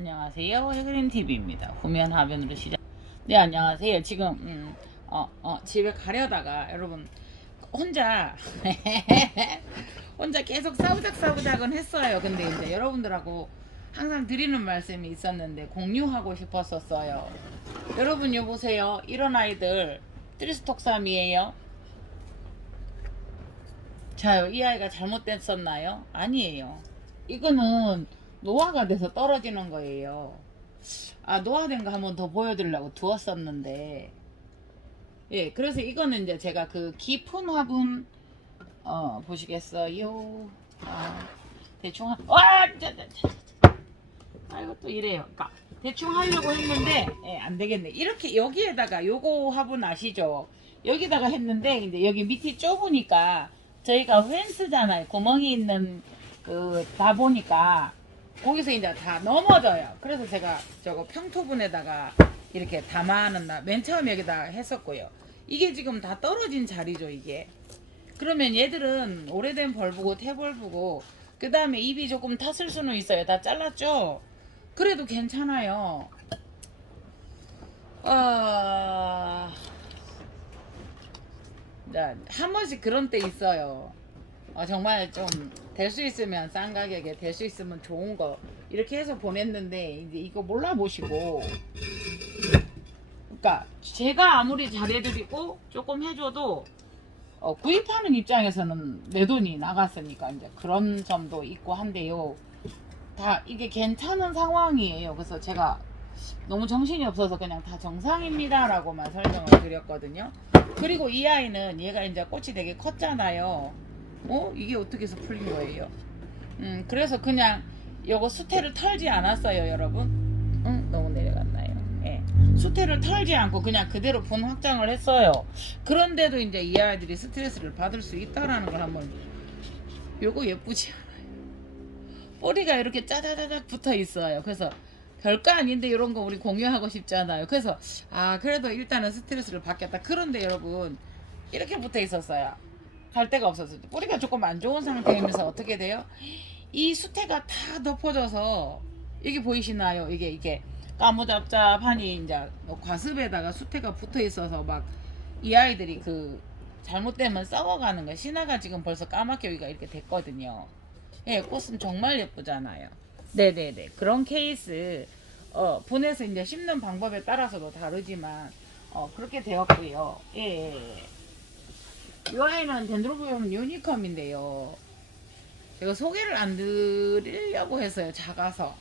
안녕하세요. 해그린TV입니다. 후면 화면으로 시작. 네, 안녕하세요. 지금 집에 가려다가 여러분 혼자 혼자 계속 싸우작은 했어요. 근데 이제 여러분들하고 항상 드리는 말씀이 있었는데 공유하고 싶었었어요. 여러분 여보세요. 이런 아이들 트리스톡삼이에요. 자요, 이 아이가 잘못됐었나요? 아니에요. 이거는 노화가 돼서 떨어지는 거예요. 노화된 거 한번 더 보여드리려고 두었었는데, 예, 그래서 이거는 이제 제가 그 깊은 화분, 보시겠어요? 대충, 이거 또 이래요. 그러니까 대충 하려고 했는데, 예, 안 되겠네. 이렇게 여기에다가 요거 화분 아시죠? 여기다가 했는데, 이제 여기 밑이 좁으니까, 저희가 펜스잖아요. 구멍이 있는, 다 보니까, 거기서 이제 다 넘어져요. 그래서 제가 저거 평토분에다가 이렇게 담아는 맨 처음에 여기다 했었고요. 이게 지금 다 떨어진 자리죠, 이게. 그러면 얘들은 오래된 벌브고 태벌브고 그 다음에 잎이 조금 탔을 수는 있어요. 다 잘랐죠? 그래도 괜찮아요. 한 번씩 그런 때 있어요. 정말 좀 될 수 있으면 싼 가격에 될 수 있으면 좋은 거 이렇게 해서 보냈는데 이제 이거 몰라보시고, 그러니까 제가 아무리 잘해드리고 조금 해줘도 구입하는 입장에서는 내 돈이 나갔으니까 이제 그런 점도 있고 한데요. 다 이게 괜찮은 상황이에요. 그래서 제가 너무 정신이 없어서 그냥 다 정상입니다 라고만 설명을 드렸거든요. 그리고 이 아이는 얘가 이제 꽃이 되게 컸잖아요. 이게 어떻게 해서 풀린 거예요? 그래서 그냥 요거 수태를 털지 않았어요, 여러분. 너무 내려갔나요? 예. 수태를 털지 않고 그냥 그대로 분 확장을 했어요. 그런데도 이제 이 아이들이 스트레스를 받을 수 있다라는 걸 한번. 요거 예쁘지 않아요? 뿌리가 이렇게 짜자자작 붙어 있어요. 그래서 별거 아닌데 이런 거 우리 공유하고 싶잖아요. 그래서 그래도 일단은 스트레스를 받겠다. 그런데 여러분 이렇게 붙어 있었어요. 갈 데가 없어서 뿌리가 조금 안 좋은 상태이면서 어떻게 돼요? 이 수태가 다 덮어져서 이게 보이시나요? 이게 까무잡잡하니 이제 과습에다가 수태가 붙어 있어서 막 이 아이들이 잘못되면 썩어가는 거예요. 신화가 지금 벌써 까맣게 여기가 이렇게 됐거든요. 예, 꽃은 정말 예쁘잖아요. 네네네. 그런 케이스, 분해서 이제 심는 방법에 따라서도 다르지만, 그렇게 되었고요. 예, 예, 예. 이 아이는 덴드로비움 유니컴인데요. 제가 소개를 안 드리려고 했어요. 작아서.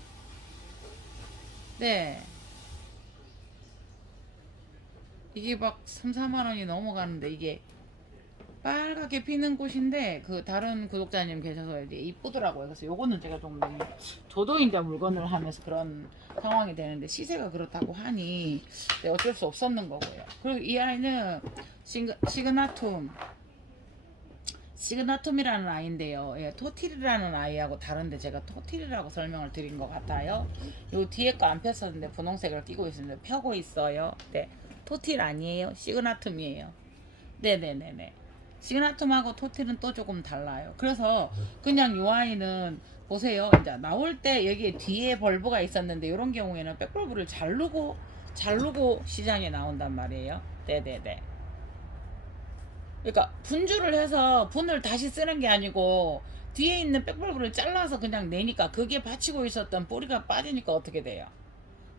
네. 이게 막 3, 4만원이 넘어가는데 이게 빨갛게 피는 꽃인데 다른 구독자님 계셔서 이제 이쁘더라고요. 그래서 요거는 제가 좀 너무 저도 이제 물건을 하면서 그런 상황이 되는데 시세가 그렇다고 하니 어쩔 수 없었는 거고요. 그리고 이 아이는 시그나툼이라는 아이인데요. 예, 토틸이라는 아이하고 다른데 제가 토틸이라고 설명을 드린 것 같아요. 요 뒤에 거 안 폈었는데 분홍색을 띄고 있는데 펴고 있어요. 네, 토틸 아니에요. 시그나툼이에요. 네네네네. 시그나툼하고 토틸은 또 조금 달라요. 그래서 그냥 요 아이는 보세요. 이제 나올 때 여기 뒤에 벌브가 있었는데 이런 경우에는 백벌브를 자르고 시장에 나온단 말이에요. 네네네. 그러니까 분주를 해서 분을 다시 쓰는 게 아니고 뒤에 있는 백벌브를 잘라서 그냥 내니까 그게 받치고 있었던 뿌리가 빠지니까 어떻게 돼요?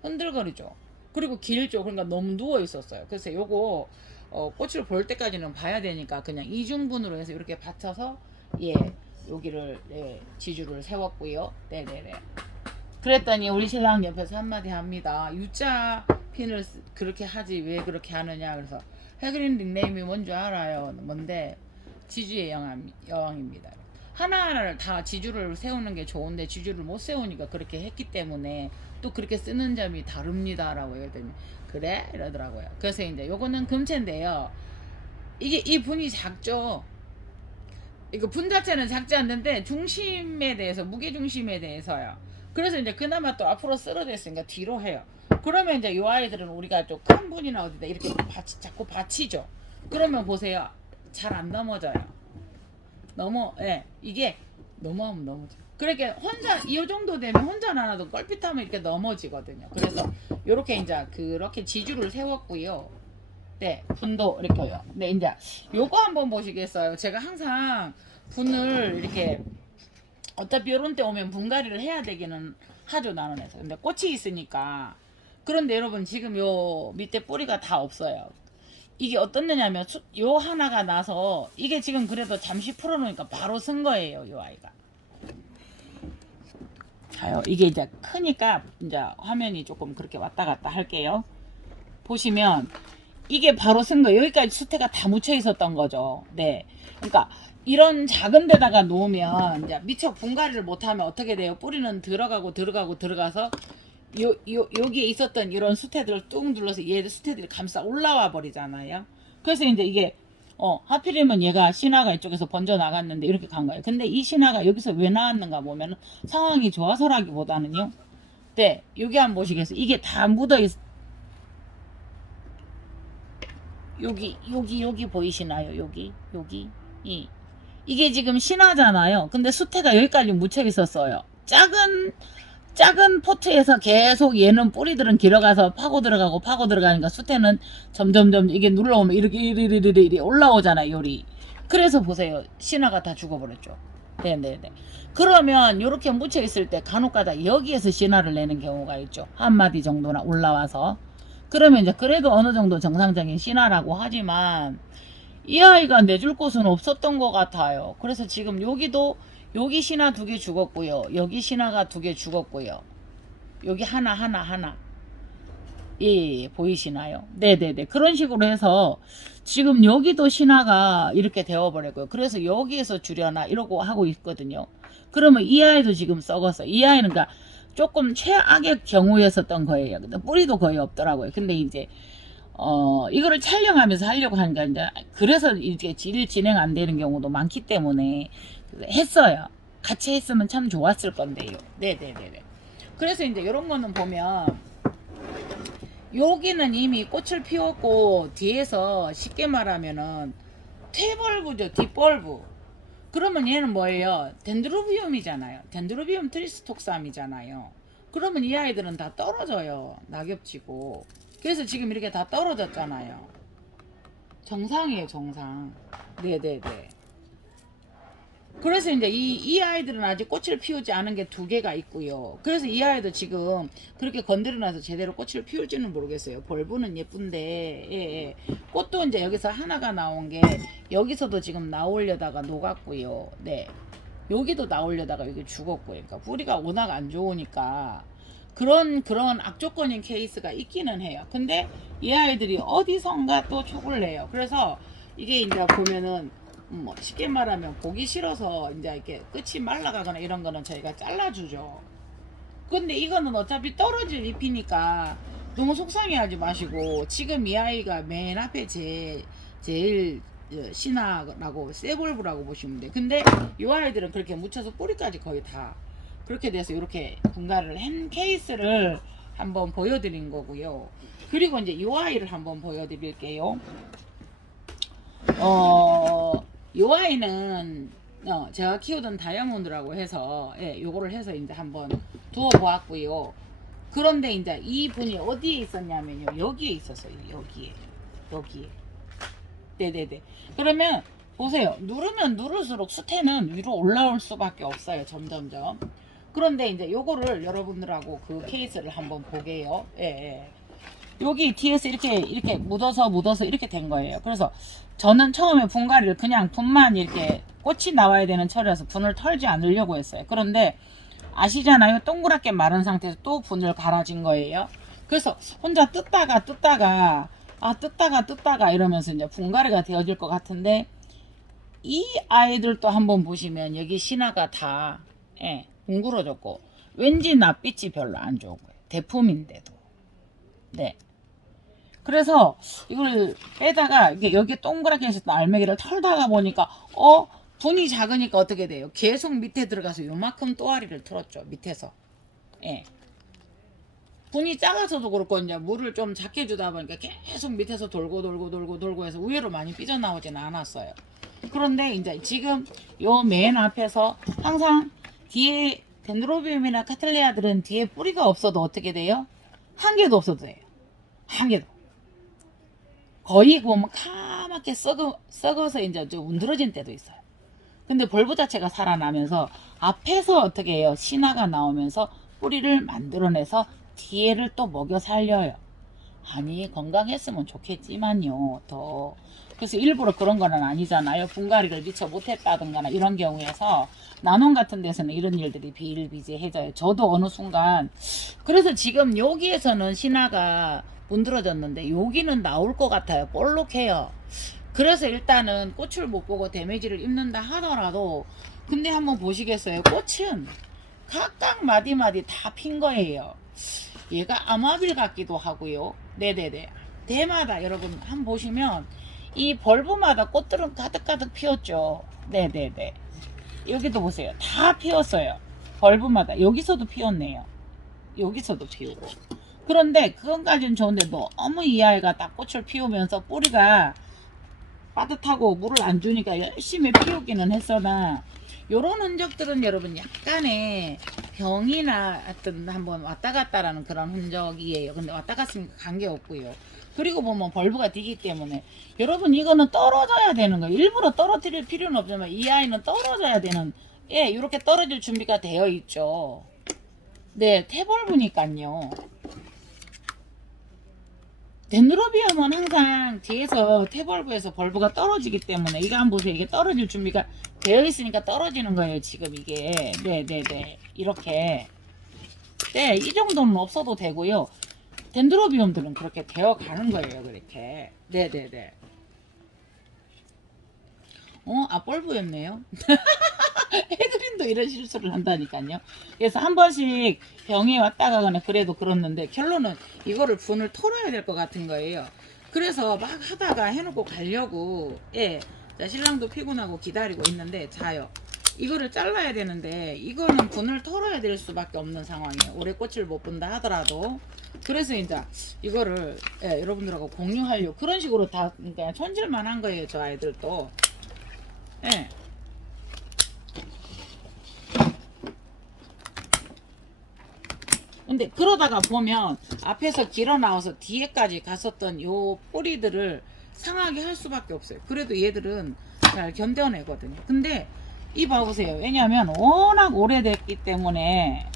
흔들거리죠. 그리고 길죠. 그러니까 너무 누워 있었어요. 그래서 요거 꽃을 볼 때까지는 봐야 되니까 그냥 이중분으로 해서 이렇게 받쳐서 예, 여기를 지주를 세웠고요. 네네네. 그랬더니 우리 신랑 옆에서 한마디 합니다. U자 핀을 그렇게 하지 왜 그렇게 하느냐. 그래서 해그린 닉네임이 뭔지 알아요. 뭔데? 지주의 여왕입니다. 하나하나를 다 지주를 세우는 게 좋은데 지주를 못 세우니까 그렇게 했기 때문에 또 그렇게 쓰는 점이 다릅니다 라고 했더니 그래? 이러더라고요. 그래서 이제 요거는 금채인데요. 이게 이 분이 작죠. 이거 분 자체는 작지 않는데 중심에 대해서 무게중심에 대해서요. 그래서 이제 그나마 또 앞으로 쓰러져 있으니까 뒤로 해요. 그러면 이제 요 아이들은 우리가 좀 큰 분이나 어디다 이렇게 자꾸 받치죠. 그러면 보세요. 잘 안 넘어져요. 이게 넘어오면 넘어져. 그렇게 혼자 이 정도 되면 혼자 나눠도 껄핏하면 이렇게 넘어지거든요. 그래서 요렇게 이제 그렇게 지주를 세웠고요. 네, 분도 이렇게요. 네, 이제 요거 한번 보시겠어요? 제가 항상 분을 이렇게 어차피 요런 때 오면 분갈이를 해야 되기는 하죠, 나는해서. 근데 꽃이 있으니까. 그런데 여러분 지금 요 밑에 뿌리가 다 없어요. 이게 어떤 데냐면 요 하나가 나서 이게 지금 그래도 잠시 풀어놓으니까 바로 쓴 거예요, 요 아이가. 자요, 이게 이제 크니까 이제 화면이 조금 그렇게 왔다 갔다 할게요. 보시면 이게 바로 쓴 거예요. 여기까지 수태가 다 묻혀 있었던 거죠. 네. 그러니까 이런 작은 데다가 놓으면 이제 미처 분갈이를 못하면 어떻게 돼요? 뿌리는 들어가서 여기에 있었던 이런 수태들을 뚝 눌러서 얘들 수태들이 감싸 올라와 버리잖아요. 그래서 이제 이게 하필이면 얘가 신화가 이쪽에서 번져 나갔는데 이렇게 간 거예요. 근데 이 신화가 여기서 왜 나왔는가 보면 상황이 좋아서라기보다는요. 네, 여기 한번 보시겠어요? 이게 다 묻어 있. 여기 보이시나요? 여기 이게 지금 신화잖아요. 근데 수태가 여기까지 묻혀 있었어요. 작은 포트에서 계속 얘는 뿌리들은 길어가서 파고 들어가니까 수태는 점점 이게 눌러오면 이렇게 올라오잖아요. 요리. 그래서 보세요. 신화가 다 죽어버렸죠. 네네네. 그러면 이렇게 묻혀 있을 때 간혹가다 여기에서 신화를 내는 경우가 있죠. 한 마디 정도나 올라와서. 그러면 이제 그래도 어느 정도 정상적인 신화라고 하지만 이 아이가 내줄 곳은 없었던 것 같아요. 그래서 지금 여기 신화 2개 죽었고요. 여기 신화가 2개 죽었고요. 여기 하나. 예, 보이시나요? 네네네. 그런 식으로 해서 지금 여기도 신화가 이렇게 되어버렸고요. 그래서 여기에서 주려나 이러고 하고 있거든요. 그러면 이 아이도 지금 썩었어. 이 아이는 그러니까 조금 최악의 경우였었던 거예요. 근데 뿌리도 거의 없더라고요. 근데 이제 이거를 촬영하면서 하려고 하니까 이제 그래서 이게 질 진행 안 되는 경우도 많기 때문에 했어요. 같이 했으면 참 좋았을 건데요. 네네네네. 그래서 이제 이런 거는 보면 여기는 이미 꽃을 피웠고 뒤에서 쉽게 말하면은 퇴벌브죠. 뒷벌브. 그러면 얘는 뭐예요? 덴드로비움이잖아요. 덴드로비움 트리스톡삼이잖아요. 그러면 이 아이들은 다 떨어져요. 낙엽지고. 그래서 지금 이렇게 다 떨어졌잖아요. 정상이에요, 정상. 네네네. 그래서 이제 이 아이들은 아직 꽃을 피우지 않은 게 2개가 있고요. 그래서 이 아이도 지금 그렇게 건드려놔서 제대로 꽃을 피울지는 모르겠어요. 벌브는 예쁜데, 예. 꽃도 이제 여기서 하나가 나온 게 여기서도 지금 나오려다가 녹았고요. 네. 여기도 나오려다가 여기 죽었고요. 그러니까 뿌리가 워낙 안 좋으니까 그런 악조건인 케이스가 있기는 해요. 근데 이 아이들이 어디선가 또 촉을 내요. 그래서 이게 이제 보면은 뭐 쉽게 말하면 보기 싫어서 이제 이렇게 끝이 말라가거나 이런 거는 저희가 잘라주죠. 근데 이거는 어차피 떨어질 잎이니까 너무 속상해하지 마시고 지금 이 아이가 맨 앞에 제일 신화라고 세볼브라고 보시면 돼요. 근데 이 아이들은 그렇게 묻혀서 뿌리까지 거의 다 그렇게 돼서 이렇게 분갈이를 한 케이스를 한번 보여드린 거고요. 그리고 이제 이 아이를 한번 보여드릴게요. 이 아이는 제가 키우던 다이아몬드라고 해서 요거를 해서 이제 한번 두어 보았고요. 그런데 이제 이 분이 어디에 있었냐면요. 여기에 있었어요. 여기에. 네네네. 그러면 보세요. 누르면 누를수록 수태는 위로 올라올 수밖에 없어요. 점점점. 그런데 이제 요거를 여러분들하고 그 케이스를 한번 보게요. 예. 여기 뒤에서 이렇게 묻어서 이렇게 된 거예요. 그래서 저는 처음에 분갈이를 그냥 분만 이렇게 꽃이 나와야 되는 철이라서 분을 털지 않으려고 했어요. 그런데 아시잖아요. 동그랗게 마른 상태에서 또 분을 갈아진 거예요. 그래서 혼자 뜯다가 이러면서 이제 분갈이가 되어질 것 같은데 이 아이들도 한번 보시면 여기 신화가 다 뭉그러졌고 왠지 낯빛이 별로 안 좋은 거예요. 대품인데도. 네. 그래서 이걸 빼다가 여기 동그랗게 해서 알맹이를 털다가 보니까 분이 작으니까 어떻게 돼요? 계속 밑에 들어가서 요만큼 또아리를 틀었죠. 밑에서. 예. 분이 작아서도 그렇고 이제 물을 좀 작게 주다 보니까 계속 밑에서 돌고 해서 위로 많이 삐져나오지는 않았어요. 그런데 이제 지금 요 맨 앞에서 항상 뒤에 덴드로비움이나 카틀레아들은 뒤에 뿌리가 없어도 어떻게 돼요? 한 개도 없어도 돼요. 한 개도. 거의 보면 까맣게 썩어서 이제 좀 움드러진 때도 있어요. 근데 벌브 자체가 살아나면서 앞에서 어떻게 해요? 신화가 나오면서 뿌리를 만들어내서 뒤에를 또 먹여 살려요. 아니 건강했으면 좋겠지만요. 더 그래서 일부러 그런 거는 아니잖아요. 분갈이를 미처 못했다든가 이런 경우에서 나눔 같은 데서는 이런 일들이 비일비재해져요. 저도 어느 순간 그래서 지금 여기에서는 신화가 문드러졌는데 여기는 나올 것 같아요. 볼록해요. 그래서 일단은 꽃을 못 보고 데미지를 입는다 하더라도 근데 한번 보시겠어요? 꽃은 각각 마디마디 다 핀 거예요. 얘가 아마빌 같기도 하고요. 네네네. 대마다 여러분 한번 보시면 이 벌브마다 꽃들은 가득가득 피었죠. 네네네. 여기도 보세요. 다 피었어요. 벌브마다. 여기서도 피었네요. 여기서도 피우고. 그런데 그건까지는 좋은데 너무 이 아이가 딱 꽃을 피우면서 뿌리가 빠듯하고 물을 안 주니까 열심히 피우기는 했으나 요런 흔적들은 여러분 약간의 병이나 하여튼 한번 왔다 갔다라는 그런 흔적이에요. 근데 왔다 갔으니까 관계없고요. 그리고 보면 벌브가 뒤기 때문에 여러분 이거는 떨어져야 되는 거예요. 일부러 떨어뜨릴 필요는 없지만 이 아이는 떨어져야 되는 이렇게 떨어질 준비가 되어 있죠. 네, 태벌브니까요. 덴드로비움은 항상 뒤에서 태벌브에서 벌브가 떨어지기 때문에 이거 한번 보세요. 이게 떨어질 준비가 되어 있으니까 떨어지는 거예요. 지금 이게 네네네 이렇게 이 정도는 없어도 되고요. 덴드로비움들은 그렇게 되어 가는 거예요. 그렇게 네네네 앞벌브였네요. 헤드빈도 이런 실수를 한다니까요. 그래서 한 번씩 병이 왔다 가거나 그래도 그렇는데 결론은 이거를 분을 털어야 될 것 같은 거예요. 그래서 막 하다가 해놓고 가려고 자, 신랑도 피곤하고 기다리고 있는데 자요. 이거를 잘라야 되는데 이거는 분을 털어야 될 수밖에 없는 상황이에요. 올해 꽃을 못 본다 하더라도. 그래서 이제 이거를 여러분들하고 공유하려고 그런 식으로 다 그러니까 손질만 한 거예요. 저 아이들도. 근데 그러다가 보면 앞에서 길어 나와서 뒤에까지 갔었던 요 뿌리들을 상하게 할 수밖에 없어요. 그래도 얘들은 잘 견뎌내거든요. 근데 이 봐보세요. 왜냐하면 워낙 오래됐기 때문에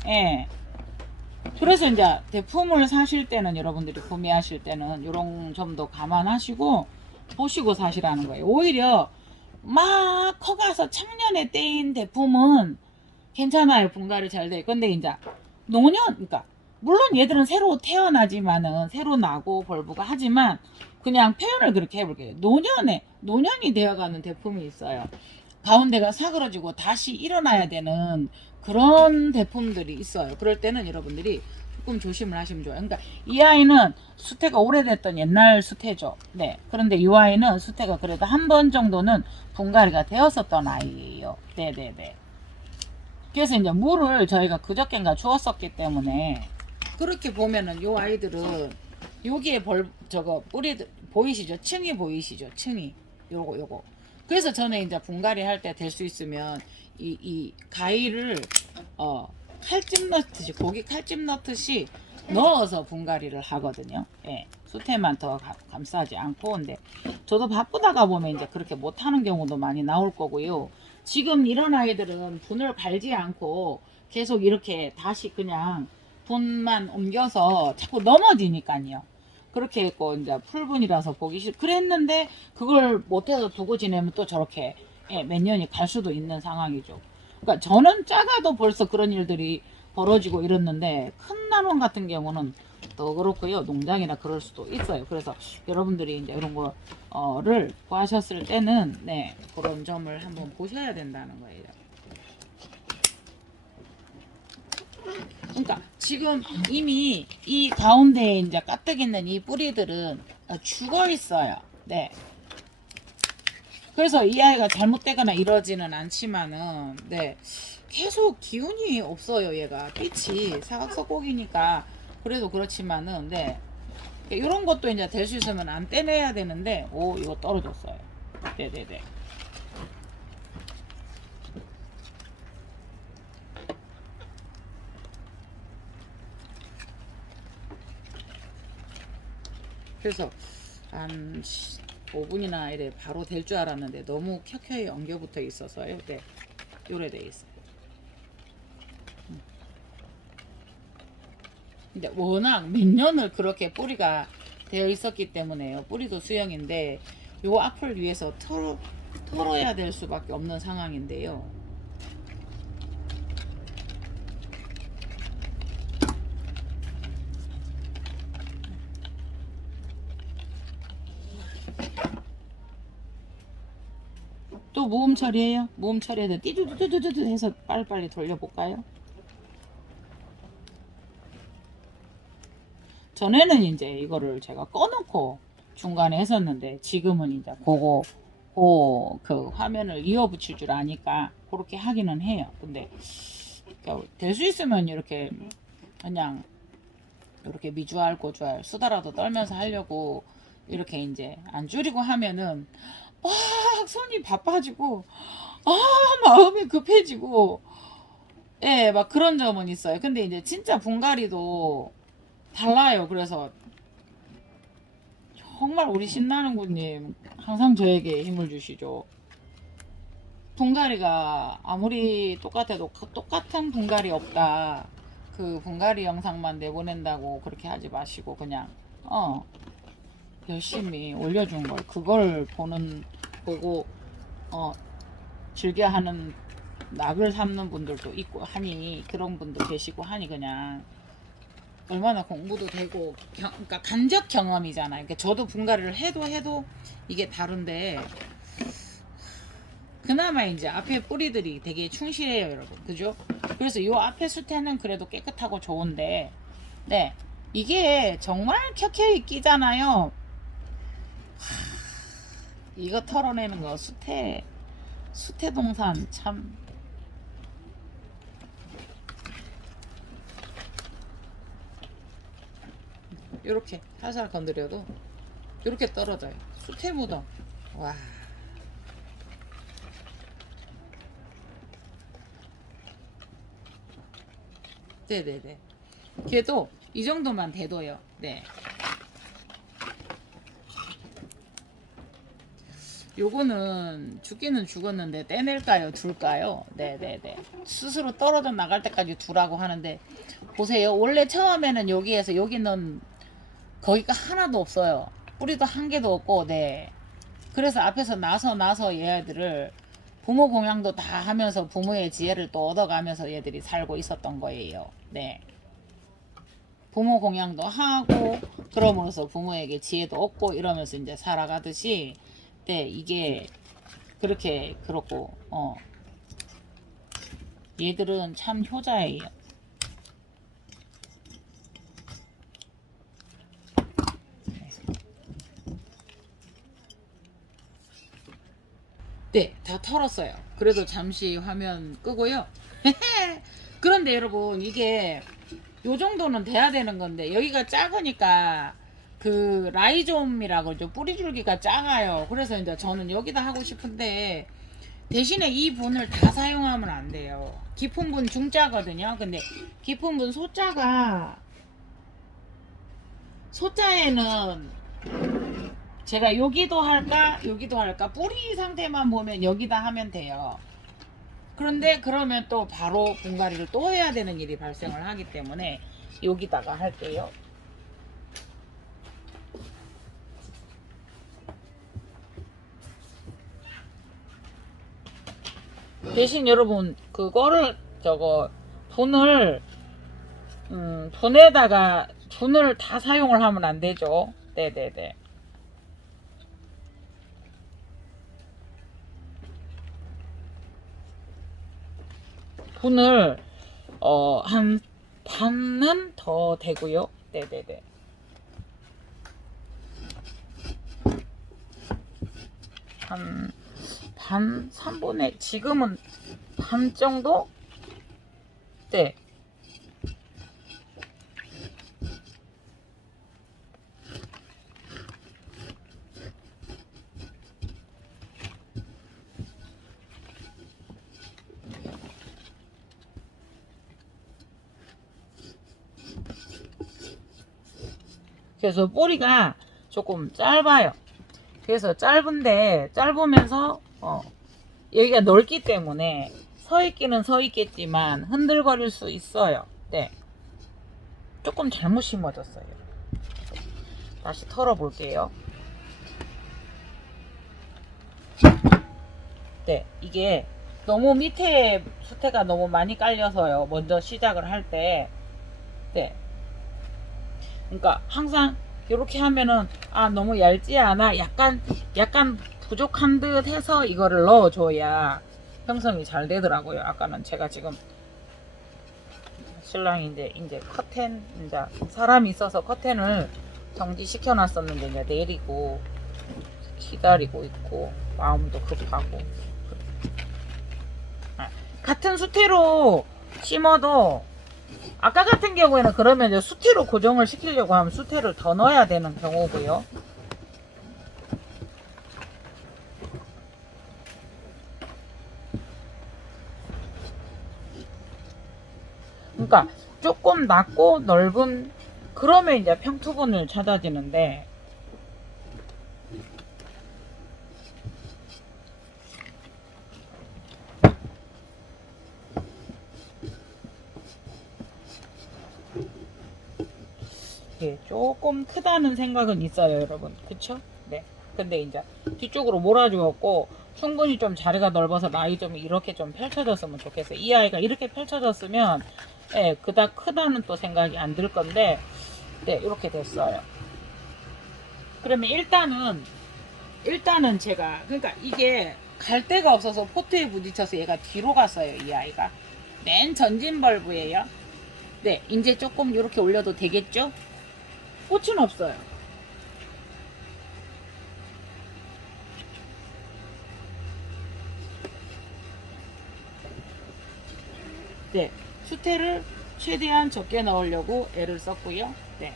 그래서 이제 대품을 사실 때는 여러분들이 구매하실 때는 이런 점도 감안하시고 보시고 사시라는 거예요. 오히려 막 커가서 청년에 떼인 대품은 괜찮아요. 분갈이 잘 돼. 근데 이제 노년, 그러니까 물론 얘들은 새로 태어나지만은 새로 나고 벌브가 하지만 그냥 표현을 그렇게 해볼게요. 노년이 되어가는 대품이 있어요. 가운데가 사그러지고 다시 일어나야 되는 그런 대품들이 있어요. 그럴 때는 여러분들이 조금 조심을 하시면 좋아요. 그러니까 이 아이는 수태가 오래됐던 옛날 수태죠. 네. 그런데 이 아이는 수태가 그래도 한 번 정도는 분갈이가 되었었던 아이예요. 네네네. 그래서 이제 물을 저희가 그저께인가 주었었기 때문에 그렇게 보면은 요 아이들은 여기에 저거 뿌리 보이시죠? 층이 보이시죠? 층이 요거 그래서 저는 이제 분갈이 할 때 될 수 있으면 이 가위를 칼집 넣듯이 고기 칼집 넣듯이 넣어서 분갈이를 하거든요. 수태만 더 감싸지 않고. 근데 저도 바쁘다가 보면 이제 그렇게 못하는 경우도 많이 나올 거고요. 지금 이런 아이들은 분을 갈지 않고 계속 이렇게 다시 그냥 분만 옮겨서 자꾸 넘어지니까요. 그렇게 했고 이제 풀분이라서 보기 싫 그랬는데 그걸 못해서 두고 지내면 또 저렇게 몇 년이 갈 수도 있는 상황이죠. 그러니까 저는 작아도 벌써 그런 일들이 벌어지고 이랬는데 큰 나눔 같은 경우는 또 그렇고요. 농장이나 그럴 수도 있어요. 그래서 여러분들이 이제 이런 거를 구하셨을 때는 그런 점을 한번 보셔야 된다는 거예요. 그러니까 지금 이미 이 가운데에 이제 가뜩 있는 이 뿌리들은 죽어 있어요. 네. 그래서 이 아이가 잘못되거나 이러지는 않지만은 계속 기운이 없어요. 얘가 빛이 사각석곡이니까 그래도 그렇지만은 이런 것도 이제 될 수 있으면 안 떼내야 되는데 이거 떨어졌어요. 네네네. 그래서 한 5분이나 이래 바로 될 줄 알았는데 너무 켜켜이 엉겨붙어 있어서요. 네, 요래 돼 있어요. 근데 워낙 몇 년을 그렇게 뿌리가 되어 있었기 때문에요. 뿌리도 수영인데 요 앞을 위해서 털어야 될 수밖에 없는 상황인데요. 또 무음 처리해요? 무음 처리해서 띠두두두두두 해서 빨리빨리 돌려볼까요? 전에는 이제 이거를 제가 꺼놓고 중간에 했었는데 지금은 이제 그 화면을 이어 붙일 줄 아니까 그렇게 하기는 해요. 근데 될 수 있으면 이렇게 그냥 이렇게 미주알 고주알 수다라도 떨면서 하려고 이렇게 이제 안 줄이고 하면은 막 손이 바빠지고 마음이 급해지고 예, 막 그런 점은 있어요. 근데 이제 진짜 분갈이도 달라요. 그래서 정말 우리 신나는 군님 항상 저에게 힘을 주시죠. 분갈이가 아무리 똑같아도 똑같은 분갈이 없다. 그 분갈이 영상만 내보낸다고 그렇게 하지 마시고 그냥 열심히 올려준 걸 그걸 보고 즐겨하는 낙을 삼는 분들도 있고 하니 그런 분도 계시고 하니 그냥 얼마나 공부도 되고 그러니까 간접 경험이잖아요. 그러니까 저도 분갈이를 해도 이게 다른데 그나마 이제 앞에 뿌리들이 되게 충실해요, 여러분. 그죠? 그래서 이 앞에 수태는 그래도 깨끗하고 좋은데 네 이게 정말 켜켜이 끼잖아요. 이거 털어내는 거 수태 동산 참 이렇게 살살 건드려도 이렇게 떨어져요. 수태 무덤. 와. 네네네. 걔도 이 정도만 돼도요. 네. 요거는 죽기는 죽었는데 떼낼까요? 둘까요? 네네네. 스스로 떨어져 나갈 때까지 두라고 하는데 보세요. 원래 처음에는 여기에서 여기는 거기가 하나도 없어요. 뿌리도 한 개도 없고 네. 그래서 앞에서 나서 얘들을 부모 공양도 다 하면서 부모의 지혜를 또 얻어가면서 얘들이 살고 있었던 거예요. 네. 부모 공양도 하고 그러면서 부모에게 지혜도 얻고 이러면서 이제 살아가듯이 네 이게 그렇고 얘들은 참 효자예요. 네, 다 털었어요. 그래도 잠시 화면 끄고요. 그런데 여러분 이게 요 정도는 돼야 되는 건데 여기가 작으니까 그 라이좀이라고 그러죠. 뿌리줄기가 작아요. 그래서 이제 저는 여기다 하고 싶은데 대신에 이 분을 다 사용하면 안 돼요. 깊은 분 중자거든요. 근데 깊은 분 소자에는 제가 여기도 할까 뿌리 상태만 보면 여기다 하면 돼요. 그런데 그러면 또 바로 분갈이를 또 해야 되는 일이 발생을 하기 때문에 여기다가 할게요. 대신 여러분 그거를 분을 분에다가 분을 다 사용을 하면 안 되죠. 네네네. 분을 한 반은 더 되고요. 네네네. 한 반 3분의 지금은 반 정도? 네. 그래서 뿌리가 조금 짧아요. 그래서 짧으면서 여기가 넓기 때문에 서 있기는 서 있겠지만 흔들거릴 수 있어요. 네, 조금 잘못 심어졌어요. 다시 털어 볼게요. 네, 이게 너무 밑에 수태가 너무 많이 깔려서요. 먼저 시작을 할 때. 네, 그러니까 항상 이렇게 하면은 너무 얇지 않아, 약간 부족한 듯 해서 이거를 넣어줘야 형성이 잘 되더라고요. 아까는 제가 지금 신랑이 이제 커튼, 이제 사람이 있어서 커튼을 정지시켜 놨었는데 이제 내리고 기다리고 있고 마음도 급하고. 같은 수태로 심어도 아까 같은 경우에는 그러면 이제 수태로 고정을 시키려고 하면 수태를 더 넣어야 되는 경우고요. 그러니까 조금 낮고 넓은, 그러면 이제 평투분을 찾아지는데, 이게 조금 크다는 생각은 있어요, 여러분. 그쵸? 네. 근데 이제 뒤쪽으로 몰아주었고 충분히 좀 자리가 넓어서 라이 좀 이렇게 좀 펼쳐졌으면 좋겠어요. 이 아이가 이렇게 펼쳐졌으면 그닥 크다는 또 생각이 안 들 건데, 네, 이렇게 됐어요. 그러면 일단은 제가, 그러니까 이게 갈 데가 없어서 포트에 부딪혀서 얘가 뒤로 갔어요. 이 아이가 맨 전진 벌브예요. 네, 이제 조금 이렇게 올려도 되겠죠? 꽃은 없어요. 네, 수태를 최대한 적게 넣으려고 애를 썼고요. 네.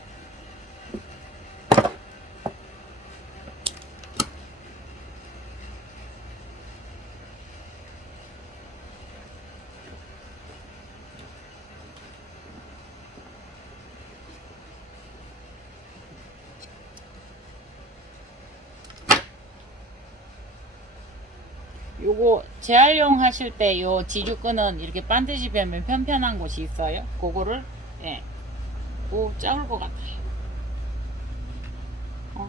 요거 재활용 하실 때 요 지주끈은 이렇게 반드시 베면 편편한 곳이 있어요. 그거를 오, 작을 것 같아요.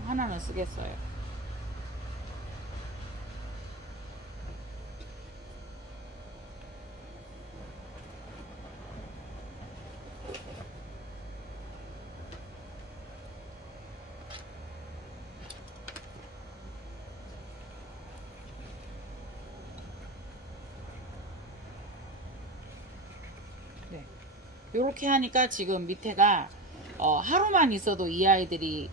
하나는 쓰겠어요. 네. 요렇게 하니까 지금 밑에가 하루만 있어도 이 아이들이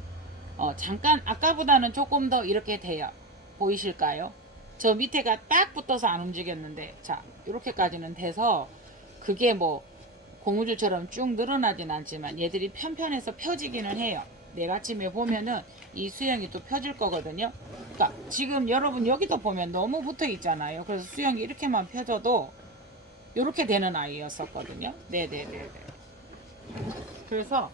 잠깐 아까보다는 조금 더 이렇게 돼요. 보이실까요? 저 밑에가 딱 붙어서 안 움직였는데, 자, 이렇게까지는 돼서 그게 뭐 고무줄처럼 쭉 늘어나진 않지만 얘들이 편편해서 펴지기는 해요. 내일 아침에 보면은 이 수영이 또 펴질 거거든요. 그러니까 지금 여러분 여기도 보면 너무 붙어 있잖아요. 그래서 수영이 이렇게만 펴져도 이렇게 되는 아이였었거든요. 네네네네. 그래서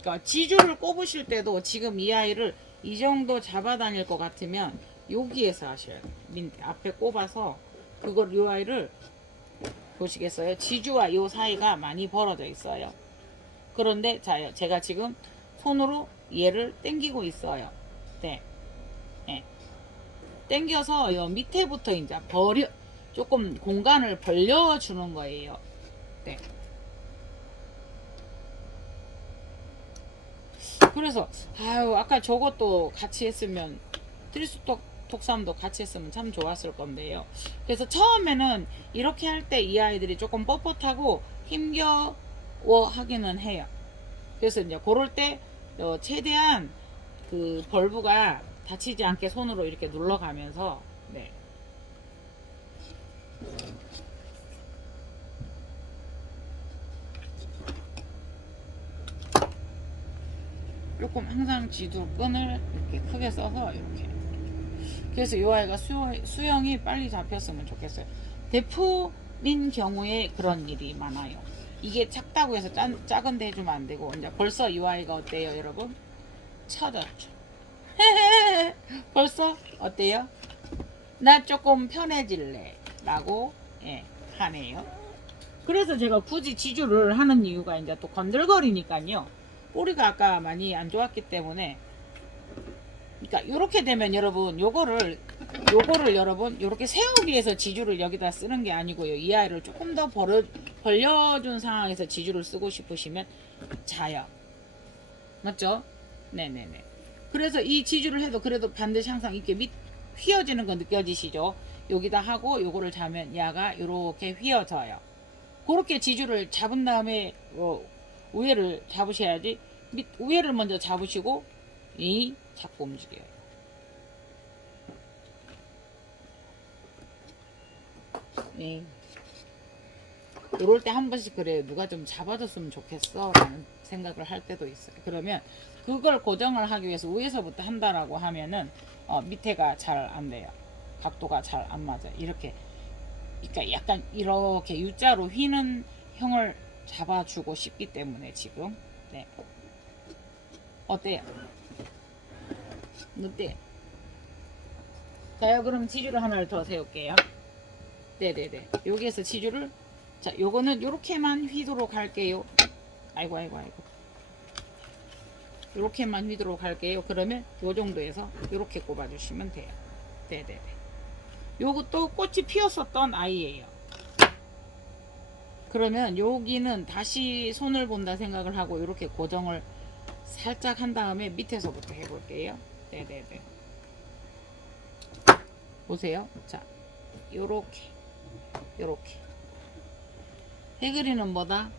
그러니까 지주를 꼽으실 때도 지금 이 아이를 이 정도 잡아 다닐 것 같으면 여기에서 하셔야 돼요. 앞에 꼽아서 그걸, 이 아이를 보시겠어요? 지주와 이 사이가 많이 벌어져 있어요. 그런데 자, 제가 지금 손으로 얘를 당기고 있어요. 네. 네. 당겨서 요 밑에부터 이제 조금 공간을 벌려주는 거예요. 네. 그래서 아까 저것도 같이 했으면 독삼도 같이 했으면 참 좋았을 건데요. 그래서 처음에는 이렇게 할 때 이 아이들이 조금 뻣뻣하고 힘겨워 하기는 해요. 그래서 이제 그럴 때 최대한 그 벌브가 다치지 않게 손으로 이렇게 눌러가면서, 네. 조금 항상 지도 끈을 이렇게 크게 써서 이렇게. 그래서 이 아이가 수영이 빨리 잡혔으면 좋겠어요. 대품인 경우에 그런 일이 많아요. 이게 작다고 해서 작은데 해주면 안 되고, 이제 벌써 이 아이가 어때요, 여러분? 쳐졌죠. 벌써 어때요? 나 조금 편해질래 라고 하네요. 그래서 제가 굳이 지주를 하는 이유가 이제 또 건들거리니까요. 꼬리가 아까 많이 안 좋았기 때문에, 그러니까 요렇게 되면 여러분 요거를 여러분 요렇게 세우기 위해서 지주를 여기다 쓰는 게 아니고요. 이 아이를 조금 더 벌려준 상황에서 지주를 쓰고 싶으시면 자요. 맞죠? 네네네. 그래서 이 지주를 해도 그래도 반드시 항상 이렇게 휘어지는 거 느껴지시죠? 여기다 하고 요거를 자면 야가 요렇게 휘어져요. 그렇게 지주를 잡은 다음에 우회를 잡으셔야지. 우회를 먼저 잡으시고 잡고 움직여요. 이럴 때 한 번씩 그래요. 누가 좀 잡아줬으면 좋겠어 라는 생각을 할 때도 있어요. 그러면 그걸 고정을 하기 위해서 위에서부터 한다라고 하면은 밑에가 잘 안 돼요. 각도가 잘 안 맞아요. 이렇게, 그러니까 약간 이렇게 U자로 휘는 형을 잡아주고 싶기 때문에 지금 어때요? 어때요? 자요. 그럼 지주를 하나를 더 세울게요. 네네네. 여기에서 지주를, 자, 요거는 요렇게만 휘도록 할게요. 아이고. 요렇게만 휘도록 할게요. 그러면 요 정도에서 요렇게 꼽아주시면 돼요. 네네네. 요것도 꽃이 피었었던 아이예요. 그러면 여기는 다시 손을 본다 생각을 하고 이렇게 고정을 살짝 한 다음에 밑에서부터 해볼게요. 네네네. 보세요. 자, 요렇게 해그리는 뭐다?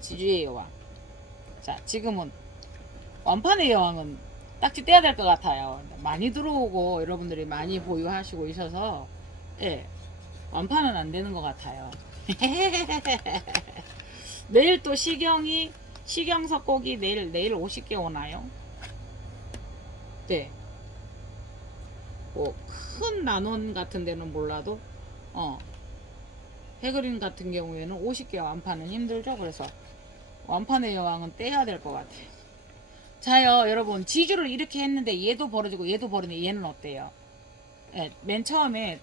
지주의 여왕. 자, 지금은 완판의 여왕은 딱지 떼야 될 것 같아요. 많이 들어오고 여러분들이 많이 보유하시고 있어서 완판은 안 되는 것 같아요. 내일 또 시경 석고기 내일 50개 오나요? 네. 뭐 큰 난원 같은 데는 몰라도 해그린 같은 경우에는 50개 완판은 힘들죠. 그래서 완판의 여왕은 떼야 될 것 같아요. 자요, 여러분, 지주를 이렇게 했는데 얘도 벌어지고 얘도 벌어지는데 얘는 어때요? 맨 처음에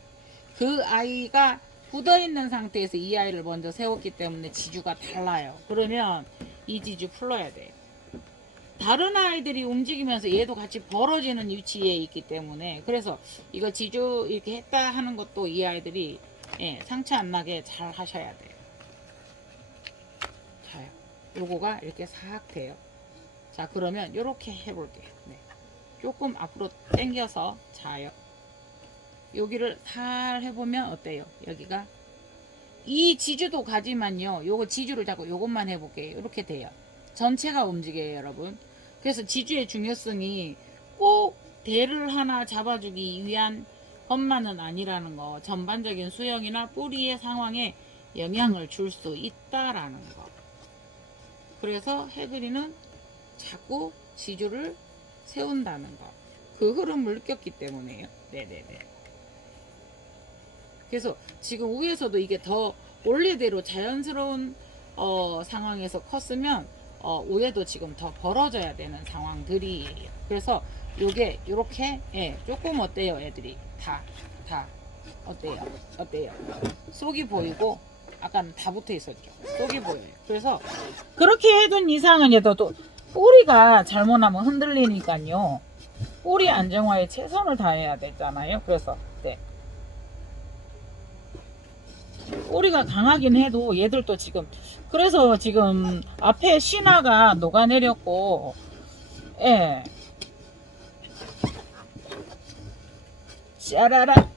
그 아이가 굳어있는 상태에서 이 아이를 먼저 세웠기 때문에 지주가 달라요. 그러면 이 지주 풀러야 돼요. 다른 아이들이 움직이면서 얘도 같이 벌어지는 위치에 있기 때문에, 그래서 이거 지주 이렇게 했다 하는 것도 이 아이들이 상처 안 나게 잘 하셔야 돼요. 자요. 요거가 이렇게 싹 돼요. 자, 그러면 요렇게 해볼게요. 조금 앞으로 당겨서 자요. 여기를 살 해보면 어때요? 여기가 이 지주도 가지만요. 요거 지주를 잡고 요것만 해볼게요. 이렇게 돼요. 전체가 움직여요, 여러분. 그래서 지주의 중요성이 꼭 대를 하나 잡아주기 위한 것만은 아니라는 거. 전반적인 수영이나 뿌리의 상황에 영향을 줄 수 있다라는 거. 그래서 해그리는 자꾸 지주를 세운다는 거. 그 흐름을 느꼈기 때문에요. 네네네. 그래서 지금 위에서도 이게 더 원래대로 자연스러운 상황에서 컸으면 위에도 지금 더 벌어져야 되는 상황들이에요. 그래서 요게 요렇게 조금 어때요, 애들이 다 어때요? 속이 보이고 아까는 다 붙어 있었죠. 속이 보여요. 그래서 그렇게 해둔 이상은 얘도 또 뿌리가 잘못하면 흔들리니까요. 뿌리 안정화에 최선을 다해야 되잖아요. 그래서 뿌리가 강하긴 해도 얘들도 지금, 그래서 지금 앞에 신화가 녹아내렸고, 짜라라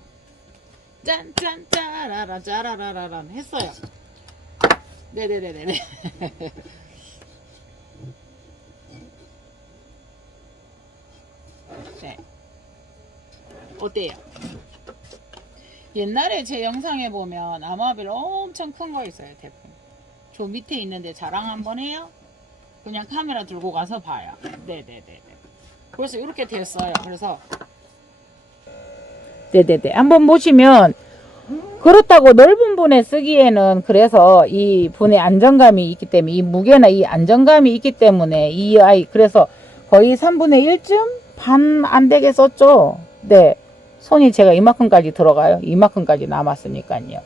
짠짠 짜라라 짜라라라란 했어요. 네네네네. 네. 어때요? 옛날에 제 영상에 보면 아마빌 엄청 큰 거 있어요. 대품. 저 밑에 있는데 자랑 한번 해요. 그냥 카메라 들고 가서 봐요. 네네네. 그래서 이렇게 됐어요. 그래서 네네네. 한번 보시면 그렇다고 넓은 분에 쓰기에는 그래서 이 분의 안정감이 있기 때문에 이 무게나 이 안정감이 있기 때문에 이 아이 그래서 거의 3분의 1쯤 반 안 되게 썼죠. 네. 손이 제가 이만큼까지 들어가요. 이만큼까지 남았으니까요.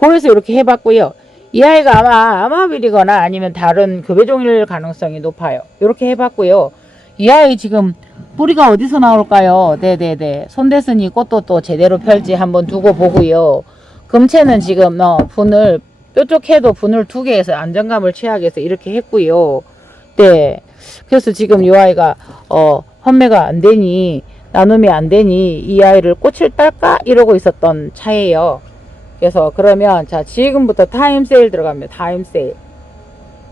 그래서 이렇게 해봤고요. 이 아이가 아마 아마빌이거나 아니면 다른 교배종일 가능성이 높아요. 이렇게 해봤고요. 이 아이 지금 뿌리가 어디서 나올까요? 네네네. 손대순이 꽃도 또 제대로 펼지 한번 두고 보고요. 금채는 지금 분을 뾰족해도 분을 2개에서 안정감을 취하게 해서 이렇게 했고요. 네. 그래서 지금 이 아이가 헌매가 안 되니 나눔이 안 되니 이 아이를 꽃을 딸까 이러고 있었던 차예요. 그래서 그러면 자 지금부터 타임 세일 들어갑니다. 타임 세일.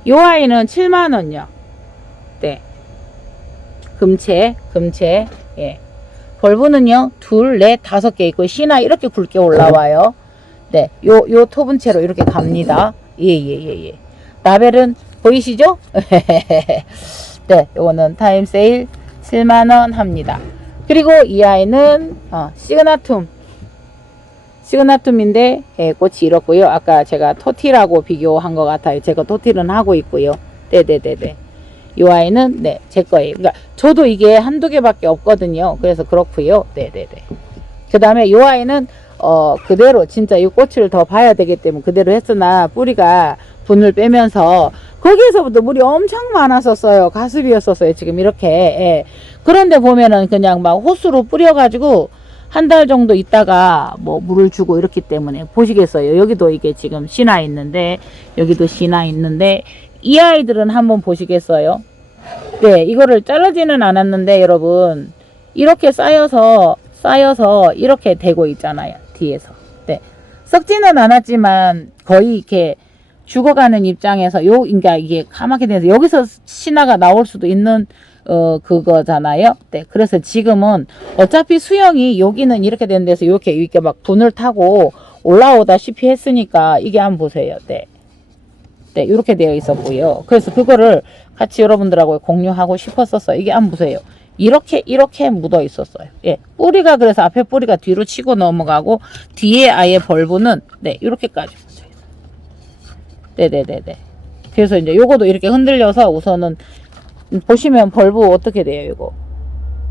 이 아이는 7만원요. 네. 금채. 예. 벌브는요, 2, 4, 5개 있고, 씨나 이렇게 굵게 올라와요. 네. 요 토분채로 이렇게 갑니다. 예. 라벨은 보이시죠? 네. 요거는 타임 세일 7만원 합니다. 그리고 이 아이는, 시그나툼인데, 예, 꽃이 이렇고요. 아까 제가 토티라고 비교한 것 같아요. 제가 토티는 하고 있고요. 네네네네. 이 아이는 네, 제 거예요. 그러니까 저도 이게 한두 개밖에 없거든요. 그래서 그렇고요. 네네네. 그 다음에 이 아이는 그대로 진짜 이 꽃을 더 봐야 되기 때문에 그대로 했으나 뿌리가 분을 빼면서 거기에서부터 물이 엄청 많았었어요. 가습이었었어요. 지금 이렇게. 예. 그런데 보면은 그냥 막 호스로 뿌려가지고 한 달 정도 있다가 뭐 물을 주고 이렇기 때문에 보시겠어요. 여기도 이게 지금 씨나 있는데 여기도 씨나 있는데 이 아이들은 한번 보시겠어요? 네, 이거를 자르지는 않았는데 여러분 이렇게 쌓여서 이렇게 되고 있잖아요. 뒤에서. 네, 썩지는 않았지만 거의 이렇게 죽어가는 입장에서 그러니까 이게 까맣게 돼서 여기서 신화가 나올 수도 있는 그거잖아요. 네, 그래서 지금은 어차피 수영이 여기는 이렇게 된 데서 이렇게 막 분을 타고 올라오다시피 했으니까 이게 한번 보세요. 네. 네, 이렇게 되어 있었고요. 그래서 그거를 같이 여러분들하고 공유하고 싶었었어요. 이게 한번 보세요. 이렇게 묻어 있었어요. 예. 뿌리가 그래서 앞에 뿌리가 뒤로 치고 넘어가고 뒤에 아예 벌브는 네, 이렇게까지 붙어요. 네네네네. 그래서 이제 요거도 이렇게 흔들려서 우선은 보시면 벌브 어떻게 돼요, 이거?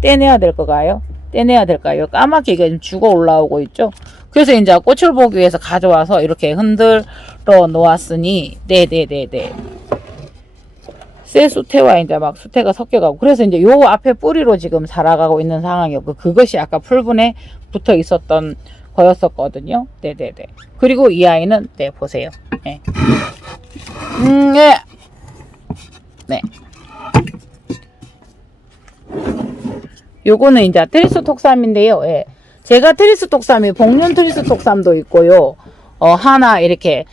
떼내야 될 거가요? 떼내야 될까요? 까맣게 이게 좀 죽어 올라오고 있죠? 그래서 이제 꽃을 보기 위해서 가져와서 이렇게 흔들어 놓았으니, 네네네네. 새 수태와 이제 막 수태가 섞여가고, 그래서 이제 요 앞에 뿌리로 지금 자라가고 있는 상황이었고, 그것이 아까 풀분에 붙어 있었던 거였었거든요. 네네네. 그리고 이 아이는, 네, 보세요. 네. 네. 네. 요거는 이제 트리스톡삼인데요. 예. 제가 트리스톡삼이 복륜 트리스톡삼도 있고요. 하나 이렇게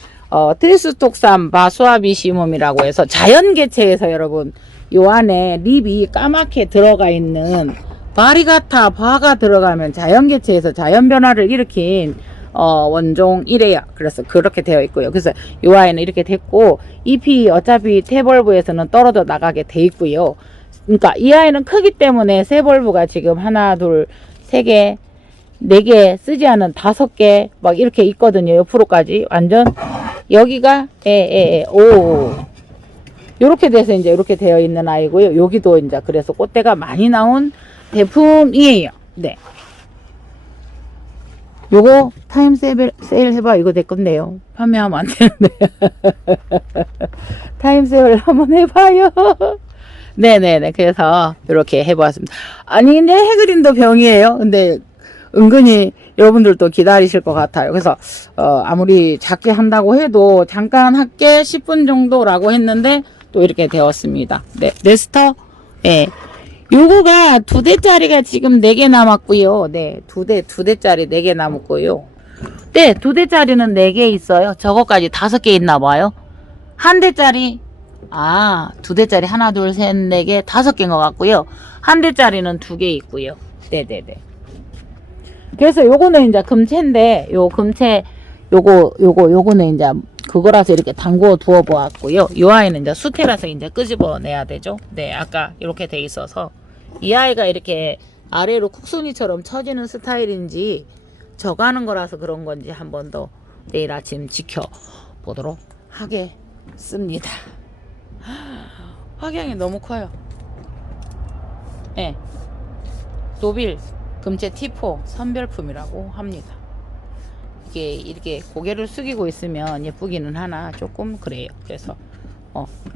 트리스톡삼 바수아비시멈이라고 해서 자연개체에서 여러분 요 안에 립이 까맣게 들어가 있는 바리가타 바가 들어가면 자연개체에서 자연변화를 일으킨 원종이래요. 그래서 그렇게 되어 있고요. 그래서 요 아이는 이렇게 됐고 잎이 어차피 태벌브에서는 떨어져 나가게 돼 있고요. 그러니까 이 아이는 크기 때문에 새 벌브가 지금 하나, 둘, 세 개, 4개 쓰지 않은 5개 막 이렇게 있거든요. 옆으로까지 완전 여기가 오 요렇게 돼서 이제 이렇게 되어 있는 아이고요. 여기도 이제 그래서 꽃대가 많이 나온 제품이에요. 네. 요거 타임 세일 해봐. 이거 내 건데요. 판매하면 안 되는데. 타임 세일 한번 해봐요. 네네네. 그래서 이렇게 해보았습니다. 아니 근데 해그린도 병이에요. 근데 은근히 여러분들도 기다리실 것 같아요. 그래서 아무리 작게 한다고 해도 잠깐 할게 10분 정도라고 했는데 또 이렇게 되었습니다. 네, 레스터. 네. 요거가 2대짜리가 지금 4개 남았고요. 네, 2대짜리 4개 남았고요. 네, 2대짜리는 4개 있어요. 저거까지 5개 있나 봐요. 1대짜리 2대짜리 하나, 둘, 셋, 4개, 5개인 것 같고요. 1대짜리는 2개 있고요. 네네네. 그래서 요거는 이제 금채인데, 요 금채, 요거는 이제 그거라서 이렇게 담궈 두어 보았고요. 이 아이는 이제 수태라서 이제 끄집어 내야 되죠. 네, 아까 이렇게 돼 있어서 이 아이가 이렇게 아래로 쿡순이처럼 처지는 스타일인지 져가는 거라서 그런 건지 한 번 더 내일 아침 지켜보도록 하겠습니다. 확양이 너무 커요. 네. 노빌 금체 T4 선별품이라고 합니다. 이게 이렇게 고개를 숙이고 있으면 예쁘기는 하나 조금 그래요. 그래서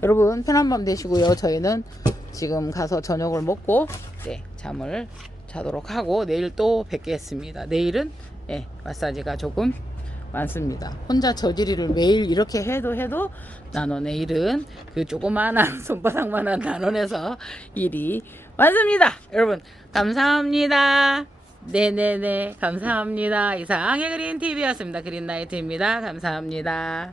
여러분 편한 밤 되시고요. 저희는 지금 가서 저녁을 먹고 네, 잠을 자도록 하고 내일 또 뵙겠습니다. 내일은 마사지가 조금 많습니다. 혼자 저지리를 매일 이렇게 해도 나눠 내일은 그 조그마한 손바닥만한 나눠내서 일이 많습니다. 여러분 감사합니다. 네네네 감사합니다. 이상 해그린TV였습니다. 그린라이트입니다. 감사합니다.